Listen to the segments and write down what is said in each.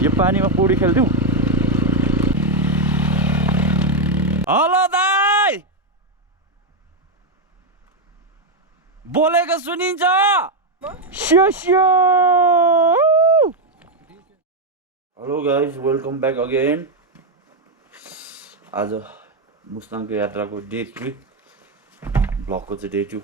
यो पानीमा पौडी खेल्थ्यौँ। हेलो दाइ, बोलेको सुनिन्छ? Hello guys, welcome back again. आज मुस्ताङको यात्राको डे 3, ब्लगको चाहिँ डे 2।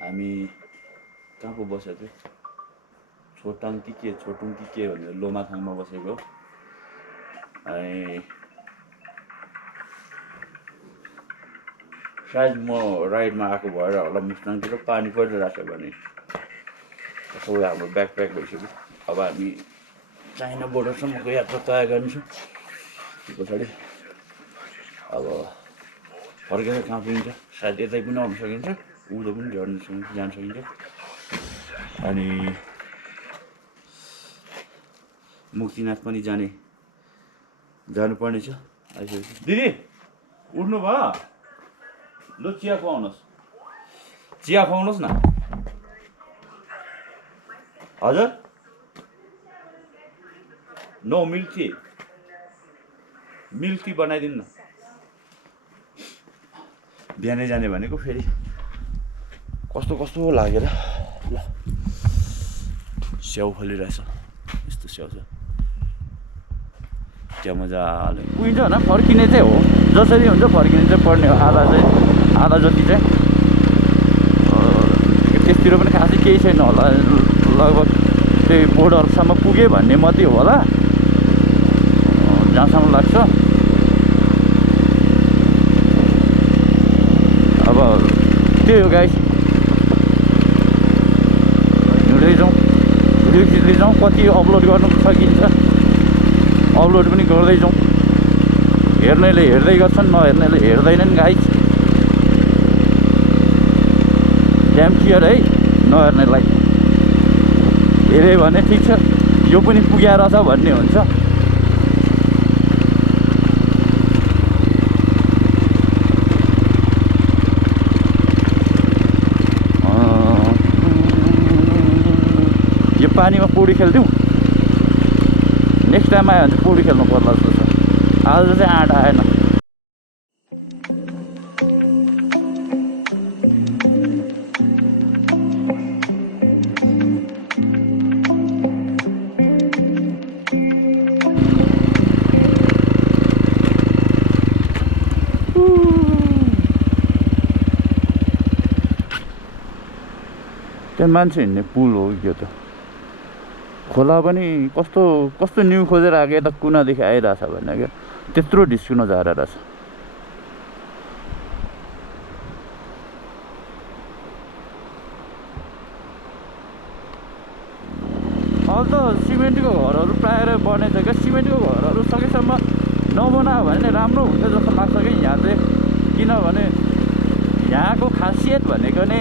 हामी कहाँ पो बसेको थियो? छोटुङ कि के भनेर लोमाथाङमा बसेको। अनि सायद म राइडमा आएको भएर होला मुस्ताङतिर पानी परिरहेको छ भने सबै हाम्रो ब्याग प्याक भइसक्यो। अब हामी चाइना बोर्डरसम्मको यात्रा तय गर्नेछौँ। त्यो पछाडि अब फर्केर कहाँ पुगिन्छ, सायद यतै पनि आउनु सकिन्छ, उँधो पनि जान सकिन्छ। अनि मुक्तिनाथ पनि जानुपर्ने छ। आइसकेपछि दिदी उठ्नु भयो? लु चिया खुवाउनुहोस् न। हजुर, नो मिल्क टी बनाइदिनु न। बिहानै जाने भनेको फेरि कस्तो लागेर। ल स्याउ फलिरहेछ, यस्तो स्याउ छ त्यहाँ मजाले पुगिन्छ होइन। फर्किने चाहिँ हो, जसरी हुन्छ फर्किने चाहिँ पर्ने हो। आधा जति चाहिँ त्यसतिर पनि खासै केही छैन होला। लगभग त्यही बोर्डरसम्म पुगे भन्ने मात्रै हो होला, जहाँसम्म लाग्छ। अब त्यही हो गाइस, हिँड्दै जाउँ, भिडियो खिच्दै जाउँ। कति अपलोड गर्नु सकिन्छ अपलोड पनि गर्दै जाउँ। हेर्नेले हेर्दै गर्छन्, नहेर्नेले हेर्दैनन् गाइस। ड्याम क्लियर है, नहेर्नेलाई। हेऱ्यो भने ठिक छ, यो पनि पुग्या रहेछ भन्ने हुन्छ। यो पानीमा पौडी खेल्थ्यौँ। नेक्स्ट टाइम आयो भने चाहिँ पौडी खेल्नु पर्ला जस्तो छ। आज चाहिँ आँट आएन। त्यहाँ मान्छे हिँड्ने पुल हो यो त। खोला पनि कस्तो न्यु खोजेर आएको, यता कुनादेखि आइरहेछ भने क्या, त्यत्रो ढिस्किन झारेर रहेछ। अहिले त सिमेन्टको घरहरू प्रायः बनेछ क्या। सिमेन्टको घरहरू सकेसम्म नबनायो भने राम्रो हुन्छ जस्तो लाग्छ कि यहाँ चाहिँ। किनभने यहाँको खासियत भनेको नै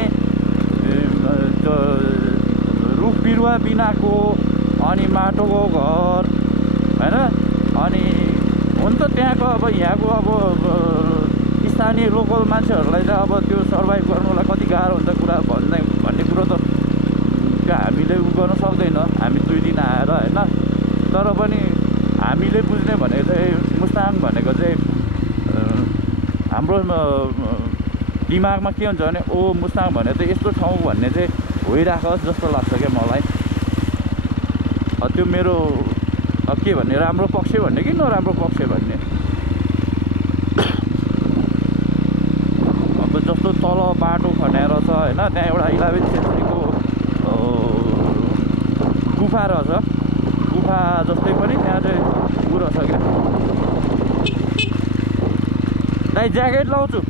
रुख बिरुवा बिनाको, अनि माटोको घर होइन। अनि हुन त त्यहाँको अब यहाँको अब स्थानीय लोकल मान्छेहरूलाई चाहिँ अब त्यो सर्भाइभ गर्नुलाई कति गाह्रो हुन्छ भन्ने कुरो त हामीले गर्न सक्दैन, हामी 2 दिन आएर होइन। तर पनि हामीले बुझ्ने भनेको चाहिँ मुस्ताङ भनेको चाहिँ हाम्रो दिमागमा के हुन्छ भने मुस्ताङ भने चाहिँ यस्तो ठाउँ भन्ने चाहिँ होइराखोस् जस्तो लाग्छ क्या मलाई। त्यो मेरो के भन्ने, राम्रो पक्ष भन्ने कि नराम्रो पक्ष भन्ने। अब जस्तो तल बाटो खनेर छ होइन, त्यहाँ एउटा 11 सेन्चुरीको गुफा रहेछ। गुफा जस्तै पनि त्यहाँ चाहिँ उ रहेछ क्या। दाइ ज्याकेट लाउँछु।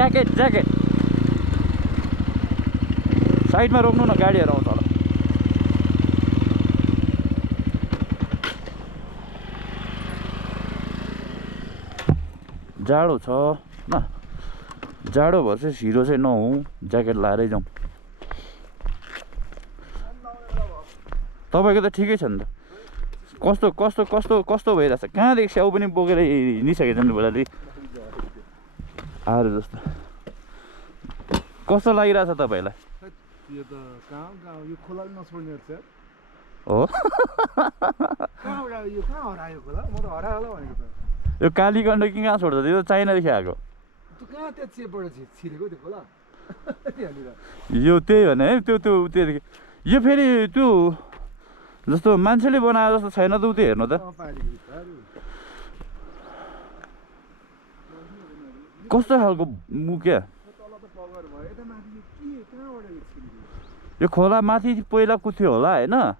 ज्याकेट साइडमा रोक्नु न, गाडीहरू आउँछ होला। जाडो छ न, जाडो भएर चाहिँ हिरो चाहिँ नहौँ, ज्याकेट लाएरै जाउँ। तपाईँको त ठिकै छ नि त। कस्तो कस्तो कस्तो कस्तो भइरहेछ कहाँदेखि स्याउ पनि बोकेर हिँडिसकेछ नि बुढाले आएर जस्तो कस्तो लागिरहेछ तपाईँलाई यो त कहाँ गाउँ यो खोला नछोड्ने रहेछ हो कहाँबाट यो कहाँ हरायो खोला म त हरायो होला भनेको त यो कालीगण्डकी कहाँ छोड्छ त्यो त चाइनादेखि आएको त्यो कहाँ त्यो चेपबाट छिरेको त्यो खोला त्यहाँनिर यो त्यही भने है त्यो त्यो त्योदेखि यो फेरि त्यो जस्तो मान्छेले बनाएको जस्तो छैन त उ त्यो हेर्नु त कस्तो खालको क्या यो खोला माथि पहिला कुथ्यो होला होइन अनि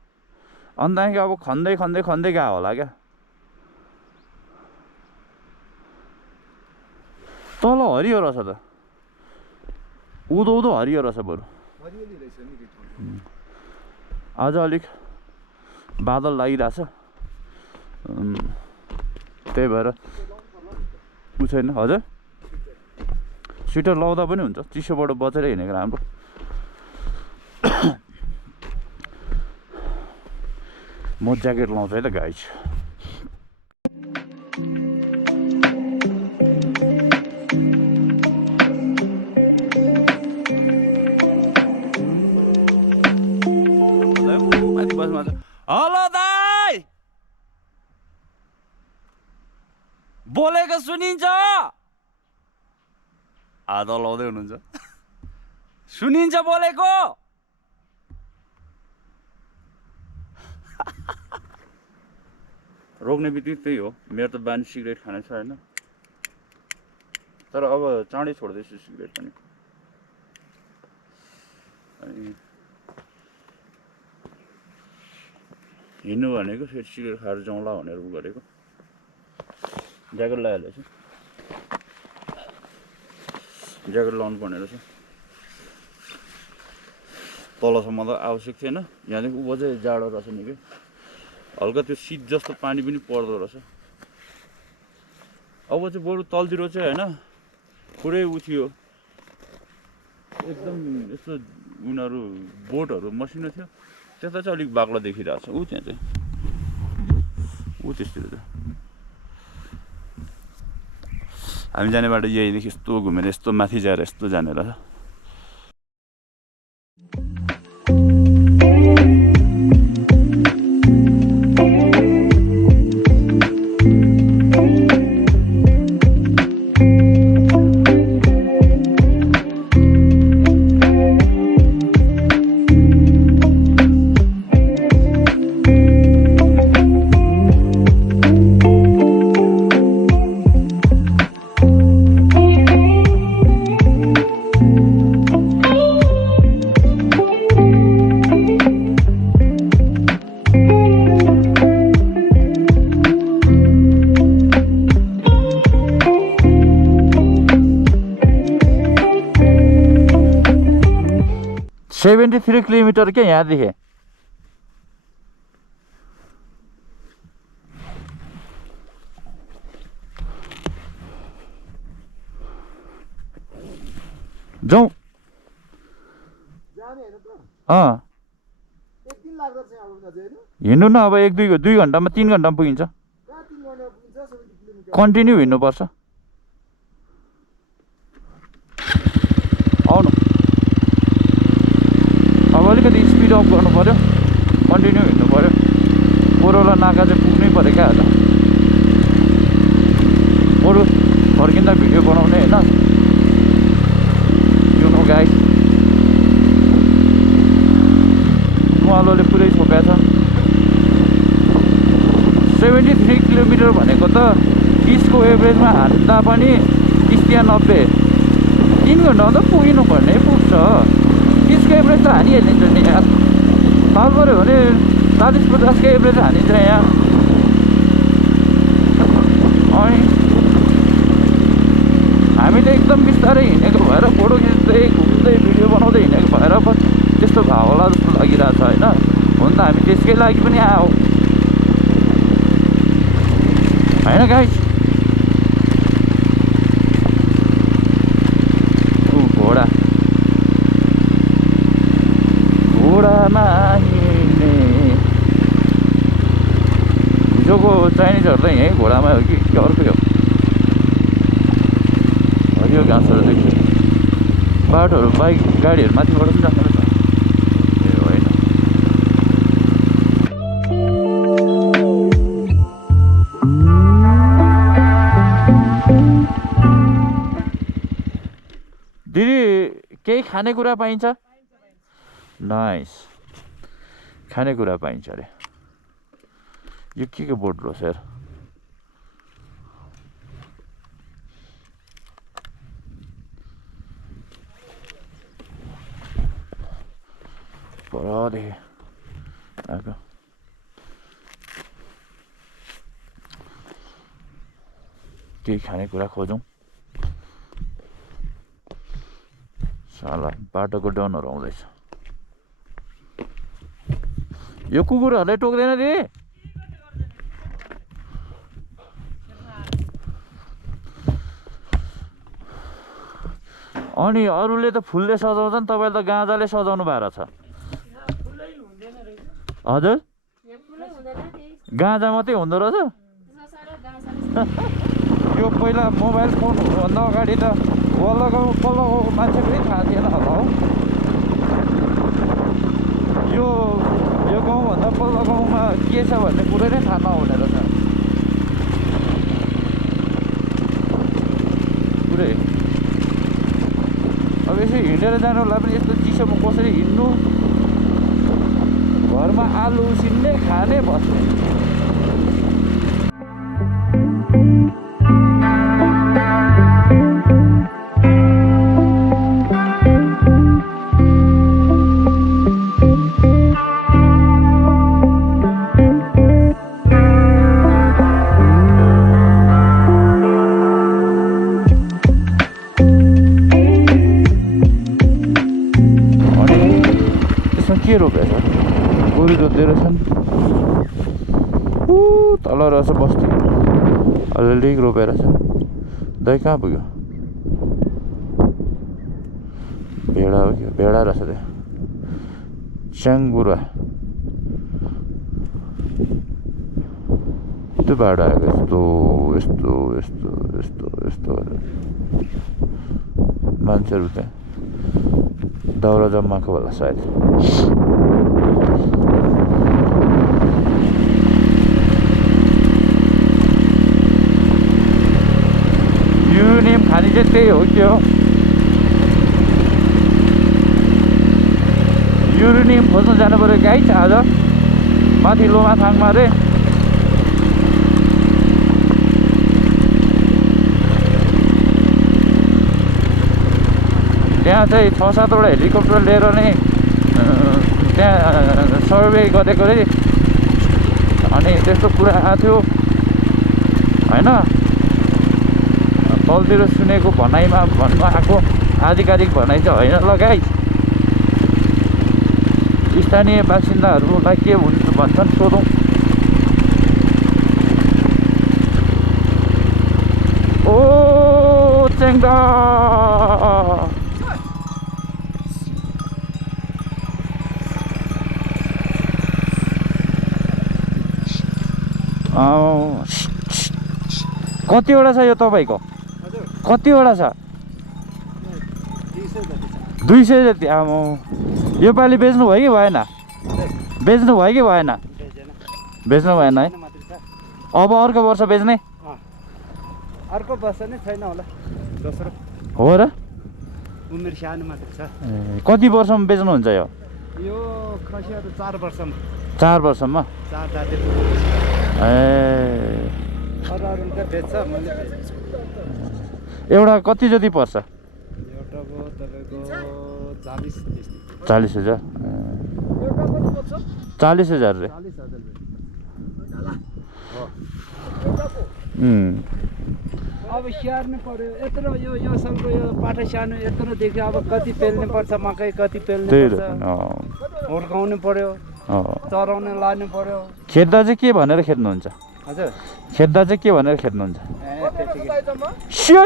त्यहाँदेखि अब खन्दै खन्दै खन्दै गयो होला क्या तल हरियो रहेछ त उँधो उँधो हरियो रहेछ बरु आज अलिक बादल लागिरहेछ त्यही भएर उ छैन हजुर स्वेटर लाउँदा पनि हुन्छ चिसोबाट बचेर हिँडेको राम्रो म ज्याकेट लाउँछु है त गाइस हेलो दाइ बोलेको सुनिन्छ आधा लाउँदै हुनुहुन्छ सुनिन्छ बोलेको रोक्ने बित्तिकै त्यही हो मेरो त बानी सिगरेट खाने छ होइन तर अब चाँडै छोड्दैछु सिगरेट पनि अनि हिँड्नु भनेको फेरि सिगरेट खाएर जाउँला भनेर उ गरेको ज्याकेट लगाइहालेको छु ज्याकेट लाउनु पर्ने रहेछ तलसम्म त आवश्यक थिएन यहाँदेखि उँभो चाहिँ जाडो रहेछ निकै हल्का त्यो शीत जस्तो पानी पनि पर्दो रहेछ अब चाहिँ बरु तलतिर चाहिँ होइन पुरै उ थियो एकदम यस्तो उनीहरू बोटहरू मसिनो थियो त्यता चाहिँ अलिक बाक्लो देखिरहेको छ ऊ त्यहाँ चाहिँ ऊ त्यस्तोतिर चाहिँ हामी जाने बाटो यहीँदेखि यस्तो घुमेर यस्तो माथि जाएर यस्तो जाने रहेछ $73 किलोमिटर क्या यहाँदेखि जाउँ हिँड्नु न अब 1-2 घन्टामा 3 घन्टामा पुगिन्छ कन्टिन्यू हिँड्नुपर्छ आउनु अब अलिकति स्पिड अफ गर्नु पऱ्यो कन्टिन्यू हिँड्नु पऱ्यो कोरोला नाका चाहिँ पुग्नै पऱ्यो क्या आज बरु फर्किँदा भिडियो बनाउने होइन यु नो गाइस उहाँले पुरै छोपेको छ 73 किलोमिटर भनेको त 30को एभरेजमा हान्दा पनि 30 या 90 3 घन्टामा त पुगिनु पर्ने पुग्छ 30को एभरेज त हानिहालिन्छ नि यहाँ थाहा पऱ्यो भने 40-50को एभरेज हानिन्छ यहाँ अनि हामी त एकदम बिस्तारै हिँडेको भएर फोटो खिच्दै घुम्दै भिडियो बनाउँदै हिँडेको भएर त्यस्तो भाव होला जस्तो लागिरहेको छ होइन हुन त हामी त्यसकै लागि पनि आयो होइन गाइस घोडा घोडामा हिँड्ने हिजोको चाइनिजहरूलाई यहीँ घोडामा हो कि अर्कै हो हरियो घाँसहरू देख्यो बाटोहरू बाइक गाडीहरू माथिबाट पनि जाँदो रहेछ ए होइन दिदी केही खानेकुरा पाइन्छ नाइस खानेकुरा पाइन्छ अरे यो के बोर्ड रहेछ यार परदेखि आएको केही खानेकुरा खोजौँ साला बाटोको डनहरू आउँदैछ यो कुकुरहरूले टोक्दैन दिदी अनि अरूले त फुलले सजाउँछन् तपाईँले त गाँजाले सजाउनु भएको रहेछ हजुर गाँजा मात्रै हुँदो रहेछ यो पहिला मोबाइल फोन हुनुभन्दा अगाडि त वल्लो गाउँको मान्छे पनि थाहा थिएन होला हौ यो गाउँभन्दा पल्लो गाउँमा के छ भन्ने कुरै नै थाहा नहुने रहेछ पुरै अब यसो हिँडेर जानुलाई पनि यस्तो चिसोमा कसरी हिँड्नु घरमा आलु उसिन्ने खाने बस्ने के रोपेछ गोरु जोत्दै रहेछन् तल रहेछ बस्ती अलिअलि रोपेर छ दही कहाँ पुग्यो भेडा हो कि भेडा रहेछ त्यो च्याङ्गुरा त्यो बाटो आएको यस्तो यस्तो यस्तो यस्तो यस्तो गरेर मान्छेहरू त्यहाँ दाउरा जम्माको होला सायद युरेनियम खाने चाहिँ त्यही हो के हो युरेनियम खोज्न जानु पऱ्यो गाइस आज माथि लोमाथाङमा रे त्यहाँ चाहिँ 6-7 वटा हेलिकप्टर लिएर नै त्यहाँ सर्वे गरेको रे अनि त्यस्तो कुरा आएको थियो होइन तलतिर सुनेको भनाइमा भन्नु आएको आधिकारिक भनाइ चाहिँ होइन ल गाइस स्थानीय बासिन्दाहरूलाई के हुन्छ भन्छन् सोधौँ ओ च्याङ्गा कतिवटा छ यो तपाईँको कतिवटा छ 200 जति आमा योपालि बेच्नु भयो कि भएन बेच्नु भयो कि भएन बेच्नु भएन है अब अर्को वर्ष बेच्ने अर्को वर्ष नै छैन होला दोस्रो हो र उमेर सानो मात्र छ कति वर्षमा बेच्नुहुन्छ यो खसीहरू 4 वर्षमा 4 वर्षमा 4 दाते ए अरू त बेच्छ मैले एउटा कति जति पर्छ एउटाको तपाईको 40,000 40,000 रे 40,000 अब स्याहार्नु पर्यो यत्रो यो सबको यो पाठा सानो यत्रो देख्यो अब कति पेल्नु पर्छ मकै कति पेल्नु पर्छ हुर्काउनु पर्यो चराउनु लानु पर्यो खेद्दा चाहिँ के भनेर खेद्नुहुन्छ हजुर खेद्दा चाहिँ के भनेर खेद्नुहुन्छ ए त्यतिकै स्यो